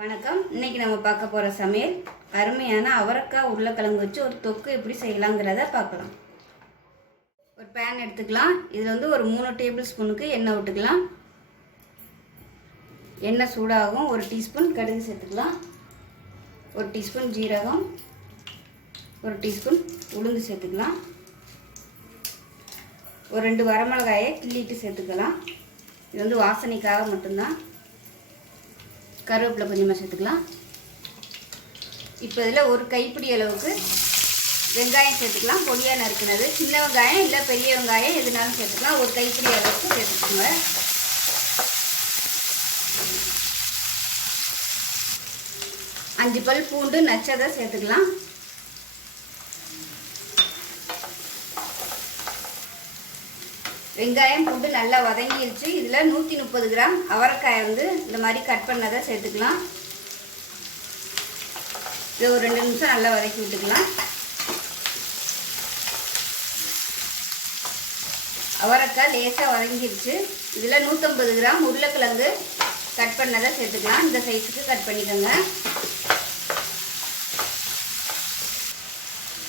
வணக்கம். இன்னைக்கு நம்ம பார்க்க போகிற சமையல் அருமையான அவரைக்காய் உருளைக்கிழங்கு வச்சு ஒரு தொக்கு எப்படி செய்யலாங்கிறத பார்க்கலாம். ஒரு பேன் எடுத்துக்கலாம். இதில் ஒரு 3 டேபிள் ஸ்பூனுக்கு எண்ணெய் விட்டுக்கலாம். எண்ணெய் சூடாகும். 1 டீஸ்பூன் கடுகு சேர்த்துக்கலாம். 1 டீஸ்பூன் ஜீரகம், 1 டீஸ்பூன் உளுந்து சேர்த்துக்கலாம். ஒரு 2 வரமிளகாயை கிள்ளிட்டு சேர்த்துக்கலாம். இது வாசனைக்காக மட்டும்தான். கருவேப்பிலை கொஞ்சமாக சேர்த்துக்கலாம். இப்போ இதில் ஒரு கைப்பிடி அளவுக்கு வெங்காயம் சேர்த்துக்கலாம். பொடியாக நறுக்கினது. சின்ன வெங்காயம் இல்லை பெரிய வெங்காயம் எதுனாலும் சேர்த்துக்கலாம். ஒரு கைப்பிடி அளவுக்கு சேர்த்துக்கோங்க. அஞ்சு பல் பூண்டு நச்சதை சேர்த்துக்கலாம். வெங்காயம் பூண்டு நல்லா வதங்கிடுச்சு. இதில் 130 கிராம் அவரைக்காய் இந்த மாதிரி கட் பண்ணதை சேர்த்துக்கலாம். இது ஒரு 2 நிமிஷம் நல்லா வதக்கி விட்டுக்கலாம். அவரைக்காய் லேசாக வதங்கிடுச்சு. இதில் 150 கிராம் உருளைக்கிழங்கு கட் பண்ணதை சேர்த்துக்கலாம். இந்த சைஸுக்கு கட் பண்ணிக்கோங்க.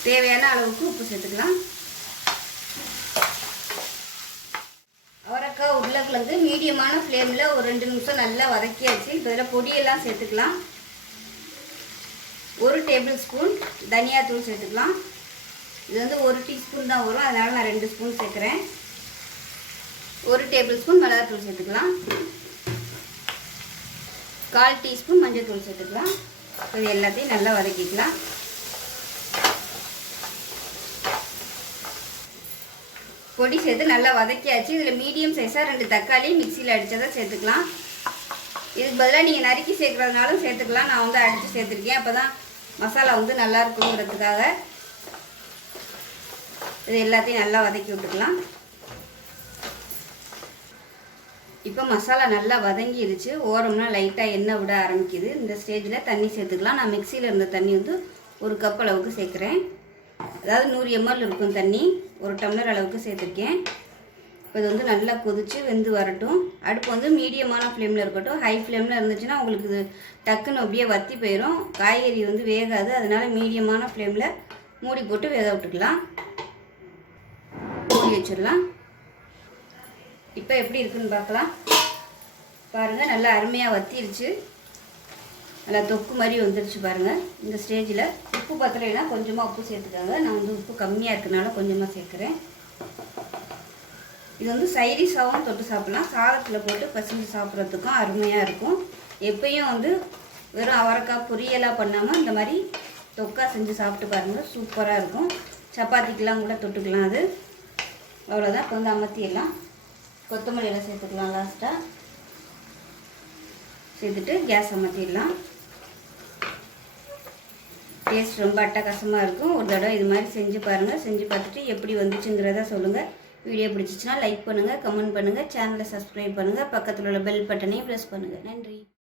தேவையான அளவுக்கு உப்பு சேர்த்துக்கலாம். அவரைக்காய் உருளைக்கிழங்கு மீடியமான ஃப்ளேமில் ஒரு 2 நிமிஷம் நல்லா வதக்கியாச்சு. இப்போ இதில் பொடியெல்லாம் சேர்த்துக்கலாம். 1 டேபிள் ஸ்பூன் தனியாத்தூள் சேர்த்துக்கலாம். இது 1 டீஸ்பூன் தான் வரும், அதனால் நான் 2 ஸ்பூன் சேர்க்குறேன். 1 டேபிள் ஸ்பூன் மிளகாத்தூள் சேர்த்துக்கலாம். 1/4 டீஸ்பூன் மஞ்சள் தூள் சேர்த்துக்கலாம். இது எல்லாத்தையும் நல்லா வதக்கிக்கலாம். பொடி சேர்த்து நல்லா வதக்கியாச்சு. இதில் மீடியம் சைஸாக 2 தக்காளி மிக்சியில் அடித்ததை சேர்த்துக்கலாம். இதுக்கு பதிலாக நீங்கள் நறுக்கி சேர்க்குறதுனாலும் சேர்த்துக்கலாம். நான் அடித்து சேர்த்துருக்கேன். அப்போ தான் மசாலா நல்லா இருக்குங்கிறதுக்காக. இது எல்லாத்தையும் நல்லா வதக்கி விட்டுக்கலாம். இப்போ மசாலா நல்லா வதங்கிடுச்சு. ஓரம்னா லைட்டாக எண்ணெய் விட ஆரம்பிக்குது. இந்த ஸ்டேஜில் தண்ணி சேர்த்துக்கலாம். நான் மிக்சியில் இருந்த தண்ணி 1 கப் அளவுக்கு சேர்க்குறேன். அதாவது 100 ml இருக்கும் தண்ணி. 1 டம்ளர் அளவுக்கு சேர்த்துருக்கேன். இப்போ இது நல்லா கொதித்து வெந்து வரட்டும். அடுப்பு மீடியமான ஃப்ளேமில் இருக்கட்டும். ஹை ஃப்ளேமில் இருந்துச்சுன்னா உங்களுக்கு இது டக்குன்னு அப்படியே வற்றி போயிடும். காய்கறி வேகாது. அதனால் மீடியமான ஃப்ளேமில் மூடி போட்டு வேக விட்டுக்கலாம். மூடி வச்சிடலாம். இப்போ எப்படி இருக்குன்னு பார்க்கலாம். பாருங்கள், நல்லா அருமையாக வத்திருச்சு. நல்லா தொக்கு மாதிரி வந்துருச்சு பாருங்கள். இந்த ஸ்டேஜில் உப்பு பத்தலைன்னா கொஞ்சமாக உப்பு சேர்த்துக்காங்க. நான் உப்பு கம்மியாக இருக்கனால கொஞ்சமாக சேர்க்குறேன். இது சைடிஷாகவும் தொட்டு சாப்பிட்லாம். சாதத்தில் போட்டு பசங்க சாப்பிட்றதுக்கும் அருமையாக இருக்கும். எப்பயும் வெறும் அவரைக்காய் பொரியலாக பண்ணாமல் இந்த மாதிரி தொக்கா செஞ்சு சாப்பிட்டு பாருங்கள். சூப்பராக இருக்கும். சப்பாத்திக்கெலாம் கூட தொட்டுக்கலாம். அது அவ்வளோதான். இப்போ அமர்த்திடலாம். கொத்தமல்லியெல்லாம் சேர்த்துக்கலாம். லாஸ்ட்டாக சேர்த்துட்டு கேஸ் அமர்த்திடலாம். டேஸ்ட் ரொம்ப அட்டகாசமாக இருக்கும். ஒரு தடவை இது மாதிரி செஞ்சு பாருங்கள். செஞ்சு பார்த்துட்டு எப்படி வந்துச்சுங்கிறத சொல்லுங்கள். வீடியோ பிடிச்சிச்சின்னா லைக் பண்ணுங்கள், கமெண்ட் பண்ணுங்கள், சேனலை சப்ஸ்கிரைப் பண்ணுங்கள், பக்கத்தில் உள்ள பெல் பட்டனையும் ப்ரெஸ் பண்ணுங்கள். நன்றி.